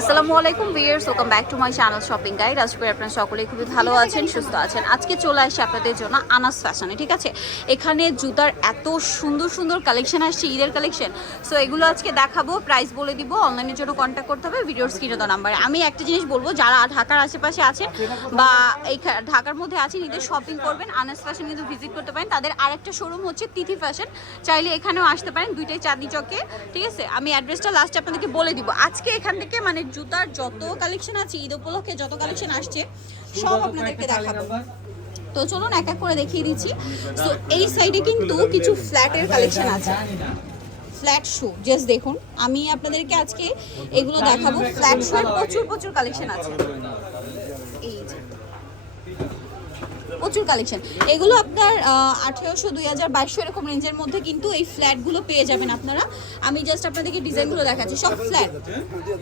আসসালামু আলাইকুম viewers welcome back to my channel shopping guide. আজকে আপনারা সকলেই খুবই ভালো আছেন, সুস্থ আছেন। আজকে চলে আসি আপনাদের জন্য আনাস ফ্যাশনে ঠিক আছে? এখানে জুতার এত সুন্দর সুন্দর কালেকশন আসছে, ঈদের কালেকশন সো এগুলো আজকে দেখাবো প্রাইস বলে দিব অনলাইনের জন্য কন্ট্যাক্ট করতে হবে, ভিডিওর স্ক্রিনে দেওয়া নাম্বারে আমি একটা জিনিস বলব, যারা ঢাকার আশেপাশে আছেন বা এই ঢাকার মধ্যে আছেন, ঈদের শপিং করবেন, আনাস ফ্যাশন কিন্তু ভিজিট করতে পারেন। তাদের আরেকটা শোরুম হচ্ছে তিথি ফ্যাশন চাইলে এখানেও আসতে পারেন, দুইটাই চাঁদনি চকে, ঠিক আছে? আমি অ্যাড্রেসটা লাস্টে আপনাদেরকে বলে দিব। আজকে এখান থেকে মানে জুতার যত কালেকশন আছে ঈদ উপলক্ষে যত কালেকশন আসছে সব আপনাদেরকে দেখাবো। তো চলুন এক এক করে দেখিয়ে দিচ্ছি। তো এই সাইডে কিন্তু কিছু ফ্ল্যাটের কালেকশন আছে। ফ্ল্যাট শু জাস্ট দেখুন। আমি আপনাদেরকে আজকে এগুলো দেখাবো। ফ্ল্যাট শু প্রচুর প্রচুর কালেকশন আছে এই যে প্রচুর কালেকশন এগুলো আপনার আঠেরোশো, দুই হাজার, বাইশশো এরকম রেঞ্জের মধ্যে কিন্তু এই ফ্ল্যাটগুলো পেয়ে যাবেন আপনারা। আমি জাস্ট আপনাদেরকে ডিজাইনগুলো দেখাচ্ছি। সব ফ্ল্যাট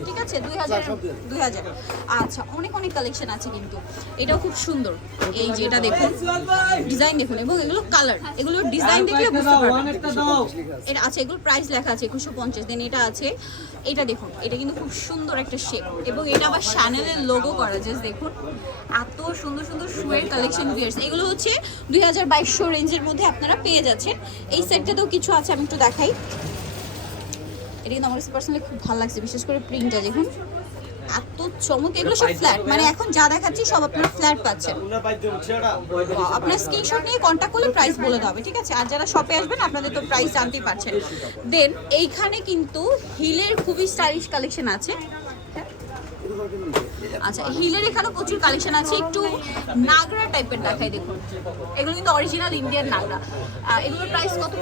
ঠিক আছে? দুই হাজার দুই হাজার। আচ্ছা অনেক অনেক কালেকশন আছে কিন্তু। এটাও খুব সুন্দর। এই যে এটা দেখুন। ডিজাইন দেখুন। এবং এগুলো কালার এগুলো ডিজাইন দেখলে বুঝতে পারবেন। এটা আছে এগুলো প্রাইস লেখা আছে একুশশো পঞ্চাশ। দেন এটা আছে, এটা দেখুন। এটা কিন্তু খুব সুন্দর একটা শেপ এবং এটা আবার শ্যানেলের লোগো করা। জাস্ট দেখুন। এত সুন্দর সুন্দর শুয়ের কালেকশন এগুলো হচ্ছে দুই হাজার বাইশশো রেঞ্জের মধ্যে আপনারা পেয়ে যাচ্ছেন। এই সেটটাতেও কিছু আছে আমি একটু দেখাই। এটা কিন্তু আমার কাছে পার্সোনালি খুব ভালো লাগছে বিশেষ করে প্রিন্টটা দেখুন। এত চমক এগুলো সব ফ্ল্যাট মানে এখন যা দেখাচ্ছি সব আপনার ফ্ল্যাট পাচ্ছেন। আপনার স্ক্রিনশট নিয়ে কন্ট্যাক্ট করলে প্রাইস বলে হবে ঠিক আছে? আর যারা শপে আসবেন আপনাদের তো প্রাইস জানতেই পারছেন। দেন এইখানে কিন্তু হিলের খুবই স্টাইলিশ কালেকশন আছে। আচ্ছা হিলের এখানে প্রচুর কালেকশন আছে। একটু নাগরা টাইপের দেখাই দেখুন। এগুলো কিন্তু অরিজিনাল ইন্ডিয়ান নাগরা। এগুলোর প্রাইস কত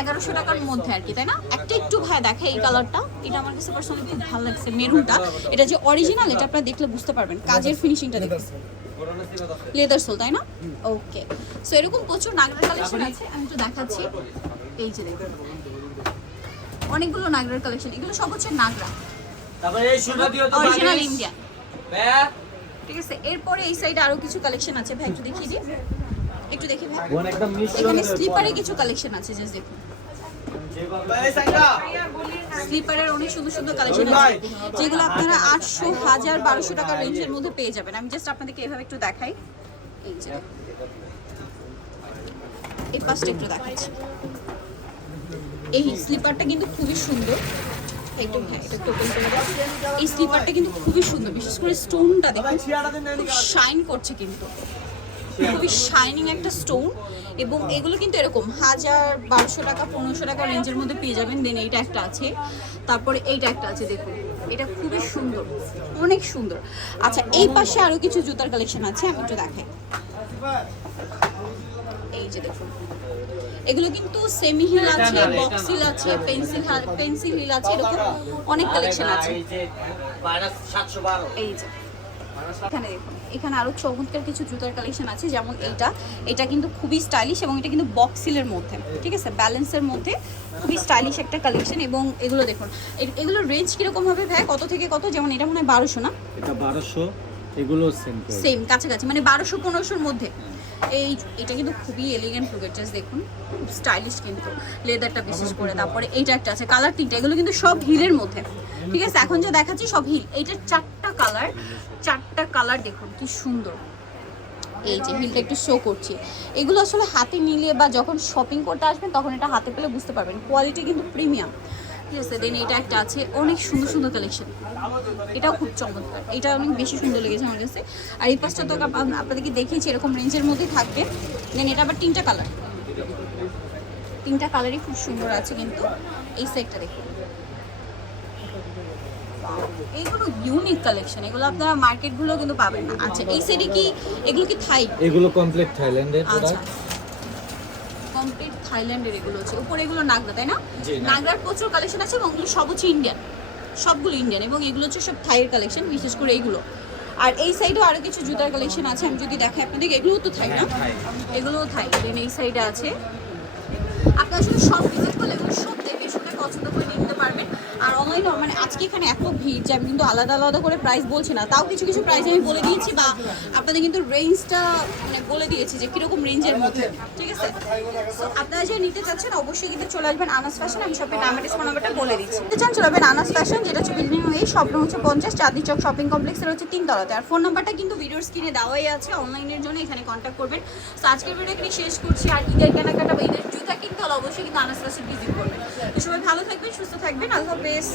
এগারোশো টাকার মধ্যে আর কি, তাই না? একটা একটু ভাই দেখে এই কালারটা এটা আমার কাছে পার্সোনালি খুব ভালো লাগছে, মেরুনটা। এটা যে অরিজিনাল এটা আপনারা দেখলে বুঝতে পারবেন। কাজের ফিনিশিংটা দেখুন। লেদার সোল তাই না? ওকে সো এরকম প্রচুর নাগরার কালেকশন আছে। আমি একটু দেখাচ্ছি। এই যে দেখুন। অনেকগুলো নাগরার কালেকশন এগুলো সব হচ্ছে নাগরা। তারপরে এই শুটা দিও তো অরিজিনাল বালিশ। ইন্ডিয়ান ভাইয়া ঠিক আছে এরপরে এই সাইডে আরও কিছু কালেকশন আছে ভাই একটু দেখিয়ে দিই। একটু দেখি ভাই। এখানে স্লিপারে কিছু কালেকশন আছে জাস্ট দেখুন। স্লিপারের অনেক সুন্দর সুন্দর কালেকশন আছে। যেগুলো আপনারা আটশো হাজার বারোশো টাকার রেঞ্জের মধ্যে পেয়ে যাবেন। আমি জাস্ট আপনাদেরকে এভাবে একটু দেখাই। এই যে। এই পাশটা একটু দেখাচ্ছি। এই স্লিপারটা কিন্তু খুবই সুন্দর। একটু হ্যাঁ এটা একটু করে দাও। এই স্লিপারটা কিন্তু খুবই সুন্দর বিশেষ করে স্টোনটা দেখুন খুব শাইন করছে কিন্তু। খুবই শাইনিং একটা স্টোন এবং এগুলো কিন্তু এরকম হাজার বারোশো টাকা পনেরোশো টাকা রেঞ্জের মধ্যে পেয়ে যাবেন। দেন এইটা একটা আছে। তারপরে এইটা একটা আছে দেখুন। এটা খুবই সুন্দর অনেক সুন্দর। আচ্ছা এই পাশে আরও কিছু জুতার কালেকশন আছে আমি একটু দেখাই। এই যে দেখুন। এগুলো কিন্তু সেমি হিল আছে বক্স হিল আছে পেন্সিল পেন্সিল হিল আছে এরকম অনেক কালেকশন আছে। এই যে মাইনাস 712 এই যে। এখানে দেখুন এখানে আরও চমৎকার কিছু জুতার কালেকশন আছে যেমন এইটা। এটা কিন্তু খুবই স্টাইলিশ এবং এটা কিন্তু বক্সিলের মধ্যে ঠিক আছে? ব্যালেন্সের মধ্যে খুবই স্টাইলিশ একটা কালেকশন এবং এগুলো দেখুন এ- এগুলোর রেঞ্জ কীরকম হবে ভাই? কত থেকে কত? যেমন এটা মনে হয় বারোশো না? এটা বারোশো এগুলো সেম সেম কাছাকাছি মানে বারোশো পনেরোশোর মধ্যে। এই এটা কিন্তু খুবই এলিগেন্ট লুকের জাস্ট দেখুন, খুব স্টাইলিশ কিন্তু লেদারটা বিশেষ করে। তারপরে এইটা একটা আছে কালার তিনটা, এগুলো কিন্তু সব হিলের মধ্যে। ঠিক আছে, এখন যা দেখাচ্ছি সব হিল, এইটার চারটা কালার চারটা কালার দেখুন, কি সুন্দর। এই যে হিলটা একটু শো করছি। এগুলো আসলে হাতে নিলে বা যখন শপিং করতে আসবেন, তখন এটা হাতে পেলে বুঝতে পারবেন কোয়ালিটি কিন্তু প্রিমিয়াম ঠিক আছে দেন এটা একটা আছে। অনেক সুন্দর সুন্দর কালেকশন এটাও খুব চমৎকার। এটা অনেক বেশি সুন্দর লেগেছে আমার কাছে। আর এই পাঁচটা তো আপনাদেরকে দেখিয়েছি এরকম রেঞ্জের মধ্যেই থাকবে। দেন এটা আবার তিনটা কালার তিনটা কালারই খুব সুন্দর আছে কিন্তু। এই সেটটা দেখুন। এইগুলো ইউনিক কালেকশন এগুলো আপনারা মার্কেটগুলো কিন্তু পাবেন না। আচ্ছা এই সেটে কি এগুলো কি থাই এগুলো কমপ্লিট থাইল্যান্ডের প্রোডাক্ট কমপ্লিট থাইল্যান্ডের এগুলো আছে উপরে এগুলো নাগরা তাই না? নাগরার প্রচুর কালেকশন আছে এবং এগুলো সব হচ্ছে ইন্ডিয়ান সবগুলো ইন্ডিয়ান এবং এগুলো হচ্ছে সব থাইয়ের কালেকশন বিশেষ করে এইগুলো আর এই সাইডেও আরও কিছু জুতার কালেকশন আছে আমি যদি দেখাই আপনাদের এগুলোও তো থাই না? এগুলোও থাই দেন এই সাইডে আছে। আপনার আসলে সব ভিজিট করলে এগুলো সব দেখে শুনে পছন্দ করে নিয়ে নিতে পারবেন আর অনলাইনে তো মানে আজকে এখানে এত ভিড় যে আমি কিন্তু আলাদা আলাদা করে প্রাইস বলছি না। তাও কিছু কিছু প্রাইস আমি বলে দিয়েছি বা আপনাদের কিন্তু রেঞ্জটা মানে বলে দিয়েছি যে কীরকম রেঞ্জের মধ্যে। ঠিক আছে? So, আপনারা যে নিতে চাচ্ছেন অবশ্যই কিন্তু চলে আসবেন আনাস ফ্যাশন আমি শপের নাম্বার ডিসকাউন্ট নাম্বারটা বলে দিচ্ছি। নিতে চান চলে আসবেন আনাস ফ্যাশন যেটা হচ্ছে বিল্ডিং এই শপটা হচ্ছে পঞ্চাশ চাঁদনি চক শপিং কমপ্লেক্সের হচ্ছে তিনতলাতে। আর ফোন নাম্বারটা কিন্তু ভিডিওর স্ক্রিনে দেওয়াই আছে। অনলাইনের জন্য এখানে কন্ট্যাক্ট করবেন। তো আজকের ভিডিও এখানে শেষ করছি। আর ঈদের কেনাকাটা বা ঈদের জুতা কিনতে হলে অবশ্যই কিন্তু আনাস ফ্যাশন ভিজিট করবেন। তো সবাই ভালো থাকবেন সুস্থ থাকবেন। আল্লাহ হাফেজ।